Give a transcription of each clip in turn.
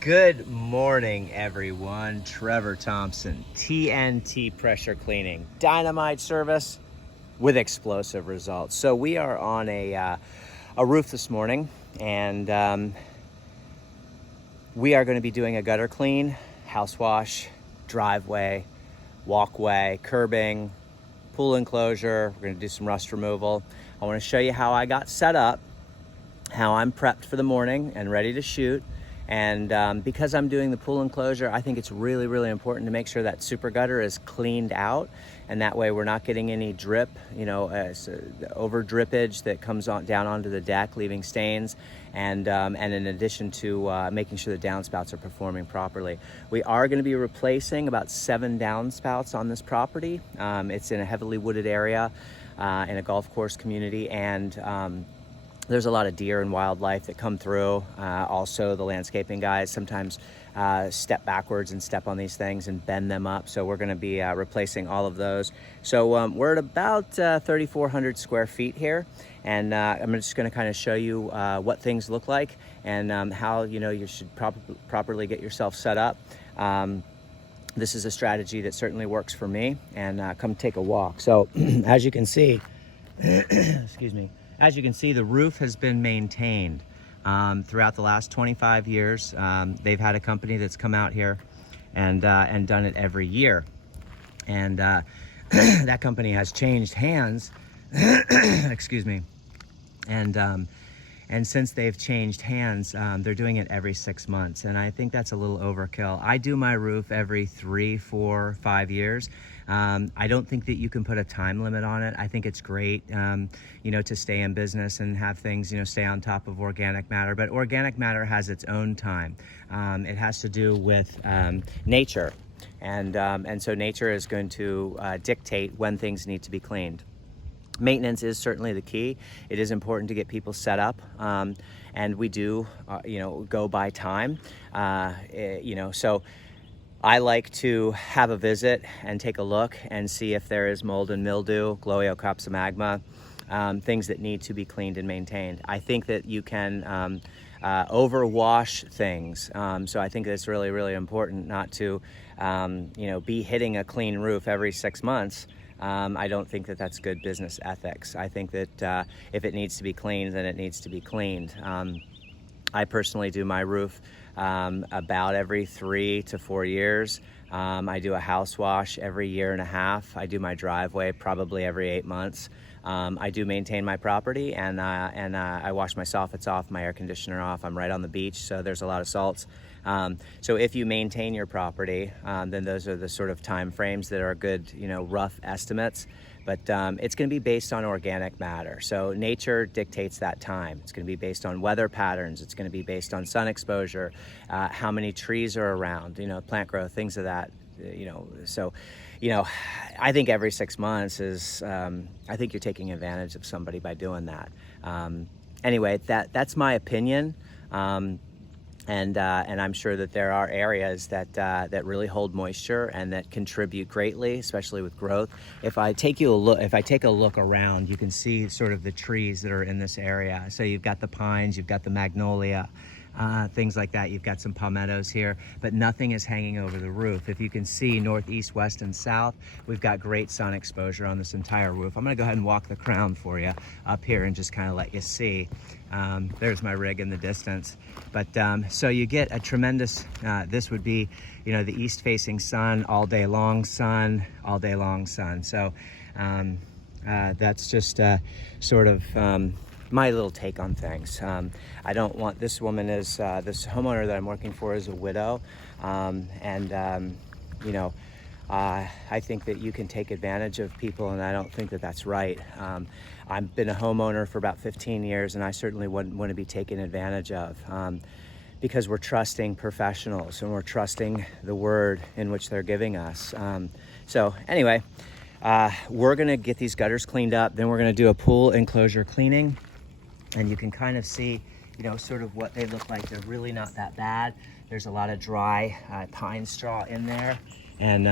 Good morning, everyone. Trevor Thompson, TNT Pressure Cleaning, dynamite service with explosive results. So we are on a roof this morning, and we are going to be doing a gutter clean, house wash, driveway, walkway, curbing, pool enclosure. We're going to do some rust removal. I want to show you how I got set up, how I'm prepped for the morning and ready to shoot. And because I'm doing the pool enclosure, I think it's really, really important to make sure that super gutter is cleaned out. And that way we're not getting any drip, over drippage that comes on down onto the deck, leaving stains. And in addition to making sure the downspouts are performing properly. We are going to be replacing about 7 downspouts on this property. It's in a heavily wooded area in a golf course community, and there's a lot of deer and wildlife that come through. Also, the landscaping guys sometimes step backwards and step on these things and bend them up. So we're going to be replacing all of those. So we're at about 3,400 square feet here. And I'm just going to kind of show you what things look like and how you should properly get yourself set up. This is a strategy that certainly works for me. And come take a walk. So as you can see, excuse me. As you can see, the roof has been maintained throughout the last 25 years. They've had a company that's come out here and done it every year. And that company has changed hands, excuse me. And since they've changed hands, they're doing it every 6 months. And I think that's a little overkill. I do my roof every 3, 4, 5 years. I don't think that you can put a time limit on it. I think it's great, to stay in business and have things, stay on top of organic matter. But organic matter has its own time. It has to do with nature. And so nature is going to dictate when things need to be cleaned. Maintenance is certainly the key. It is important to get people set up, and we do, go by time. So I like to have a visit and take a look and see if there is mold and mildew, Gloeocopsomagma, things that need to be cleaned and maintained. I think that you can overwash things. So I think it's really, really important not to, be hitting a clean roof every 6 months. I don't think that that's good business ethics. I think that if it needs to be cleaned, then it needs to be cleaned. I personally do my roof about every 3 to 4 years. I do a house wash every 1.5 years. I do my driveway probably every 8 months. I do maintain my property, and I wash my soffits off, my air conditioner off. I'm right on the beach, so there's a lot of salts. So if you maintain your property, then those are the sort of time frames that are good, rough estimates. But it's going to be based on organic matter. So nature dictates that time. It's going to be based on weather patterns. It's going to be based on sun exposure, how many trees are around, plant growth, things of that, So, I think every 6 months is, I think you're taking advantage of somebody by doing that. Anyway, that's my opinion. And I'm sure that there are areas that really hold moisture and that contribute greatly, especially with growth. If I take a look around, you can see sort of the trees that are in this area. So you've got the pines, you've got the magnolia, things like that. You've got some palmettos here, but nothing is hanging over the roof. If you can see northeast, west, and south, we've got great sun exposure on this entire roof. I'm gonna go ahead and walk the crown for you up here and just kind of let you see. There's my rig in the distance. But so you get a tremendous, this would be, the east facing sun, all day long sun, all day long sun. So that's just sort of my little take on things. I don't want, this woman is, this homeowner that I'm working for is a widow. I think that you can take advantage of people, and I don't think that that's right. I've been a homeowner for about 15 years, and I certainly wouldn't want to be taken advantage of because we're trusting professionals and we're trusting the word in which they're giving us. So anyway, we're gonna get these gutters cleaned up, then we're gonna do a pool enclosure cleaning, and you can kind of see, sort of what they look like. They're really not that bad. There's a lot of dry pine straw in there. And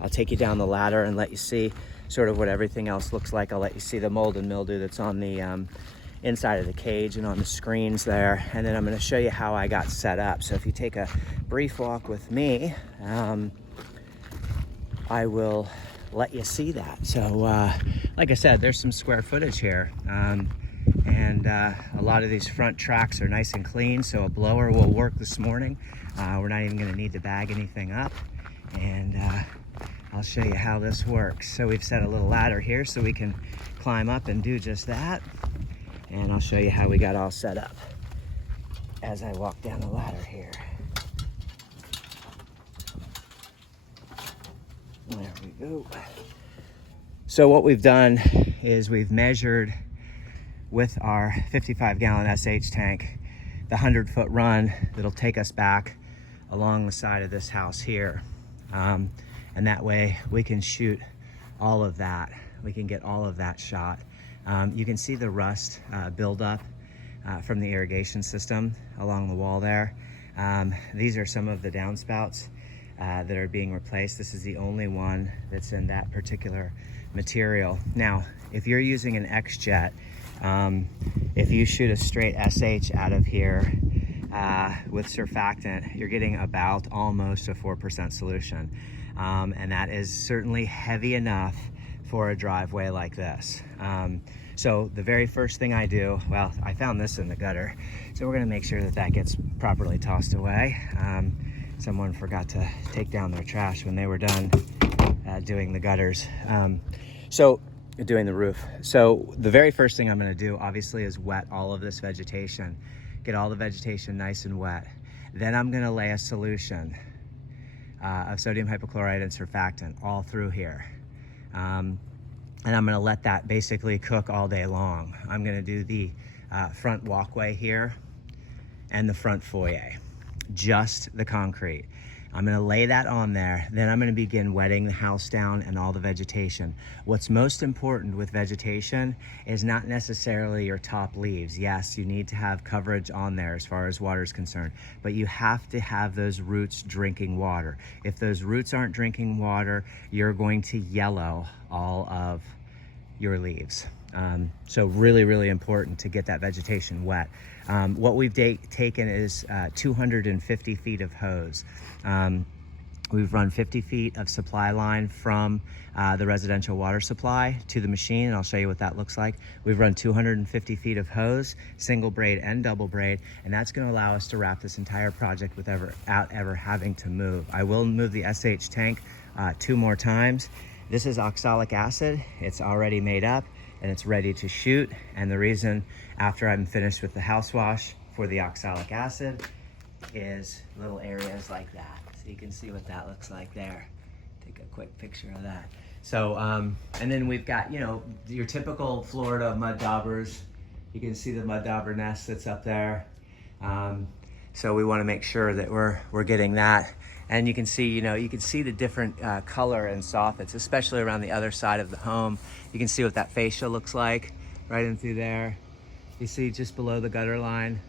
I'll take you down the ladder and let you see sort of what everything else looks like. I'll let you see the mold and mildew that's on the inside of the cage and on the screens there. And then I'm going to show you how I got set up. So if you take a brief walk with me, I will let you see that. So like I said, there's some square footage here. And a lot of these front tracks are nice and clean, so a blower will work this morning. We're not even going to need to bag anything up, and I'll show you how this works. So we've set a little ladder here so we can climb up and do just that, and I'll show you how we got all set up as I walk down the ladder here. There we go. So what we've done is we've measured with our 55-gallon SH tank the 100-foot run that'll take us back along the side of this house here. And that way we can shoot all of that. We can get all of that shot. You can see the rust build up from the irrigation system along the wall there. These are some of the downspouts that are being replaced. This is the only one that's in that particular material. Now, if you're using an X-Jet, if you shoot a straight SH out of here with surfactant, you're getting about almost a 4% solution. And that is certainly heavy enough for a driveway like this. So the very first thing I do, well, I found this in the gutter, so we're gonna make sure that that gets properly tossed away. Someone forgot to take down their trash when they were done doing the gutters. Doing the roof. So the very first thing I'm going to do obviously is wet all of this vegetation, get all the vegetation nice and wet. Then I'm going to lay a solution of sodium hypochlorite and surfactant all through here. And I'm going to let that basically cook all day long. I'm going to do the front walkway here and the front foyer, just the concrete. I'm going to lay that on there. Then I'm going to begin wetting the house down and all the vegetation. What's most important with vegetation is not necessarily your top leaves. Yes, you need to have coverage on there as far as water is concerned, but you have to have those roots drinking water. If those roots aren't drinking water, you're going to yellow all of your leaves. So really, really important to get that vegetation wet. What we've taken is 250 feet of hose. We've run 50 feet of supply line from the residential water supply to the machine, and I'll show you what that looks like. We've run 250 feet of hose, single braid and double braid, and that's going to allow us to wrap this entire project without ever having to move. I will move the SH tank 2 more times. This is oxalic acid. It's already made up and it's ready to shoot. And the reason after I'm finished with the house wash for the oxalic acid is little areas like that. So you can see what that looks like there. Take a quick picture of that. So, and then we've got, you know, your typical Florida mud daubers. You can see the mud dauber nest that's up there. So we want to make sure that we're getting that. And you can see, you know, you can see the different color and soffits, especially around the other side of the home. You can see what that fascia looks like right in through there. You see just below the gutter line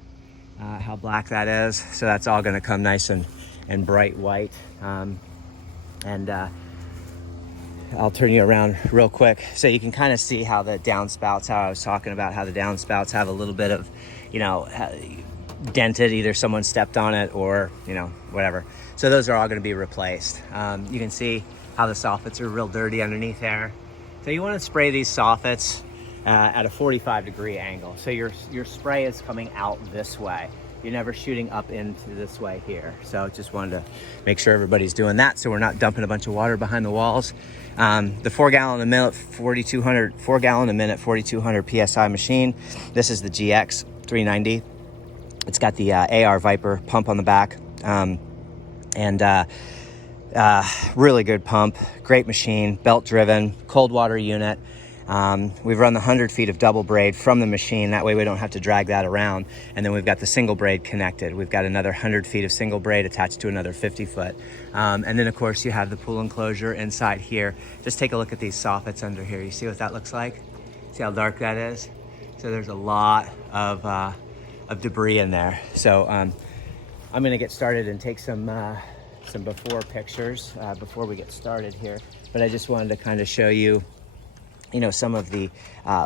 how black that is. So that's all going to come nice and bright white. I'll turn you around real quick so you can kind of see how the downspouts, how I was talking about how the downspouts have a little bit of, you know, dented, either someone stepped on it or, you know, whatever. So those are all going to be replaced. You can see how the soffits are real dirty underneath there. So you want to spray these soffits at a 45-degree angle. So your spray is coming out this way. You're never shooting up into this way here. So just wanted to make sure everybody's doing that so we're not dumping a bunch of water behind the walls. The 4 gallon a minute 4200 PSI machine. This is the GX 390. It's got the AR Viper pump on the back. Really good pump, great machine, belt driven, cold water unit. We've run the 100 feet of double braid from the machine. That way we don't have to drag that around. And then we've got the single braid connected. We've got another 100 feet of single braid attached to another 50 foot. And then of course you have the pool enclosure inside here. Just take a look at these soffits under here. You see what that looks like? See how dark that is? So there's a lot of debris in there. So I'm gonna get started and take some before pictures before we get started here. But I just wanted to kind of show you some of the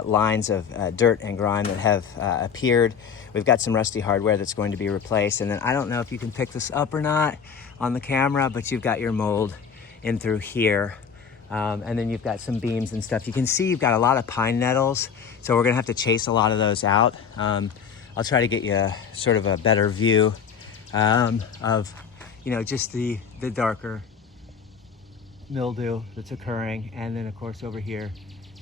lines of dirt and grime that have appeared. We've got some rusty hardware that's going to be replaced. And then I don't know if you can pick this up or not on the camera, but you've got your mold in through here. And then you've got some beams and stuff. You can see you've got a lot of pine nettles, so we're gonna have to chase a lot of those out. I'll try to get you sort of a better view of, just the darker mildew that's occurring. And then of course over here,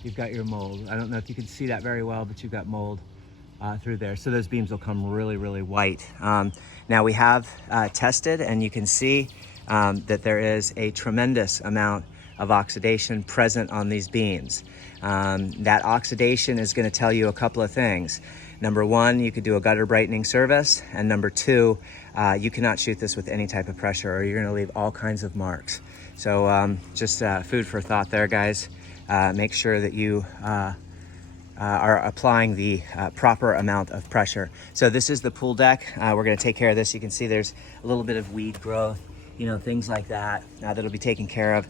you've got your mold. I don't know if you can see that very well, but you've got mold through there. So those beams will come really, really white. Now we have tested, and you can see that there is a tremendous amount of oxidation present on these beams. That oxidation is going to tell you a couple of things. Number one, you could do a gutter brightening service. And number two, you cannot shoot this with any type of pressure, or you're going to leave all kinds of marks. So just food for thought there, guys. Make sure that you are applying the proper amount of pressure. So this is the pool deck. We're going to take care of this. You can see there's a little bit of weed growth, things like that that'll be taken care of.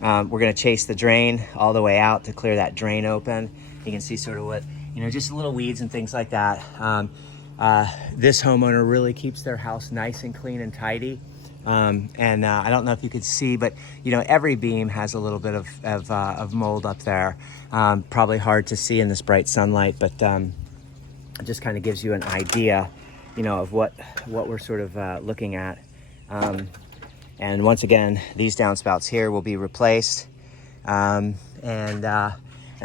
We're going to chase the drain all the way out to clear that drain open. You can see sort of what, just little weeds and things like that. This homeowner really keeps their house nice and clean and tidy. And I don't know if you could see, but every beam has a little bit of mold up there. Probably hard to see in this bright sunlight, but it just kind of gives you an idea, of what we're sort of looking at. And once again, these downspouts here will be replaced. And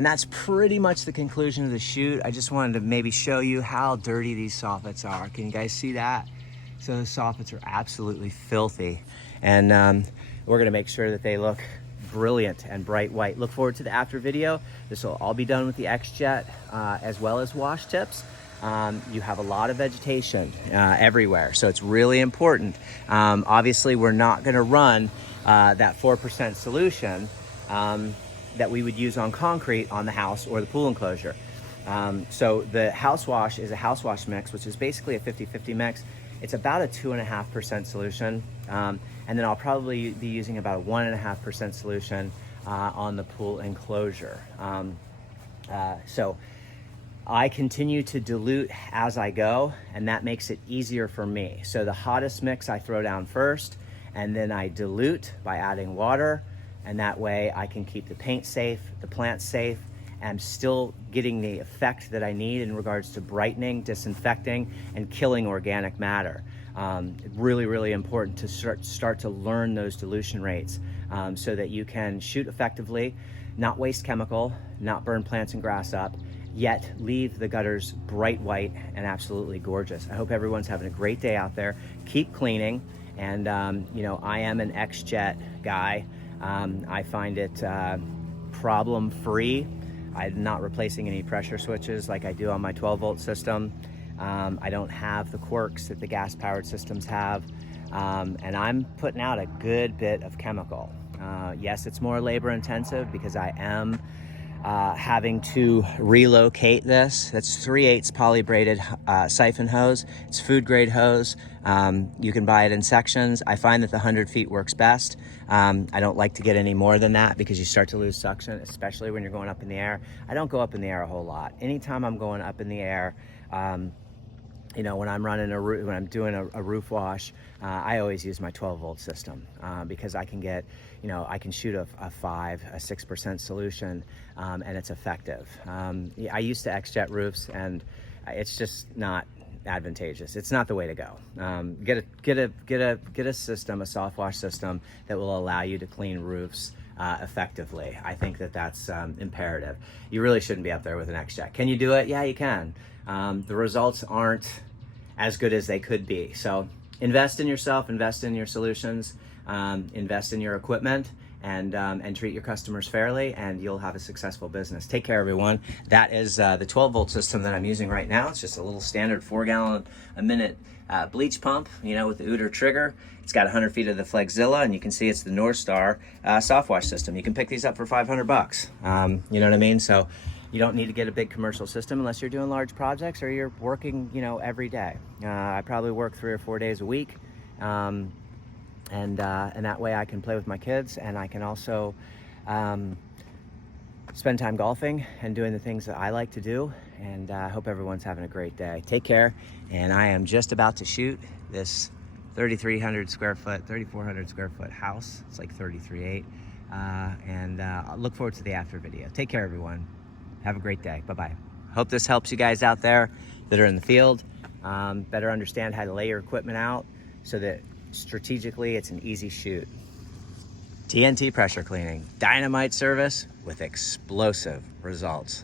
that's pretty much the conclusion of the shoot. I just wanted to maybe show you how dirty these soffits are. Can you guys see that? So the soffits are absolutely filthy. And we're gonna make sure that they look brilliant and bright white. Look forward to the after video. This will all be done with the X-Jet as well as wash tips. You have a lot of vegetation everywhere, so it's really important. Obviously, we're not going to run that 4% solution that we would use on concrete on the house or the pool enclosure. So the house wash is a house wash mix, which is basically a 50-50 mix. It's about a 2.5% solution, and then I'll probably be using about a 1.5% solution on the pool enclosure. So I continue to dilute as I go, and that makes it easier for me. So the hottest mix I throw down first, and then I dilute by adding water, and that way I can keep the paint safe, the plants safe, and I'm still getting the effect that I need in regards to brightening, disinfecting, and killing organic matter. Really, really important to start to learn those dilution rates so that you can shoot effectively, not waste chemical, not burn plants and grass up, yet leave the gutters bright white and absolutely gorgeous. I hope everyone's having a great day out there. Keep cleaning. And, I am an X-Jet guy. I find it problem-free. I'm not replacing any pressure switches like I do on my 12-volt system. I don't have the quirks that the gas-powered systems have. And I'm putting out a good bit of chemical. Yes, it's more labor-intensive because I am having to relocate this. That's 3/8 poly-braided siphon hose. It's food grade hose. You can buy it in sections. I find that the 100 feet works best. I don't like to get any more than that because you start to lose suction, especially when you're going up in the air. I don't go up in the air a whole lot. Anytime I'm going up in the air, when I'm running when I'm doing a roof wash, I always use my 12-volt system because I can get, I can shoot a 6% solution, and it's effective. I used to X-Jet roofs, and it's just not advantageous. It's not the way to go. Get a system, a soft wash system that will allow you to clean roofs effectively. I think that's imperative. You really shouldn't be up there with an X-Jet. Can you do it? Yeah, you can. The results aren't as good as they could be. So invest in yourself, invest in your solutions, invest in your equipment, and treat your customers fairly, and you'll have a successful business. Take care, everyone. That is the 12-volt system that I'm using right now. It's just a little standard 4-gallon-a-minute bleach pump, with the Uter trigger. It's got 100 feet of the Flexzilla, and you can see it's the North Star soft wash system. You can pick these up for $500. You know what I mean? So you don't need to get a big commercial system unless you're doing large projects or you're working, every day. I probably work 3 or 4 days a week. And that way I can play with my kids, and I can also spend time golfing and doing the things that I like to do. And I hope everyone's having a great day. Take care. And I am just about to shoot this 3,300 square foot, 3,400 square foot house. It's like 33.8. I look forward to the after video. Take care, everyone. Have a great day. Bye-bye. Hope this helps you guys out there that are in the field better understand how to lay your equipment out so that strategically it's an easy shoot. TNT pressure cleaning, dynamite service with explosive results.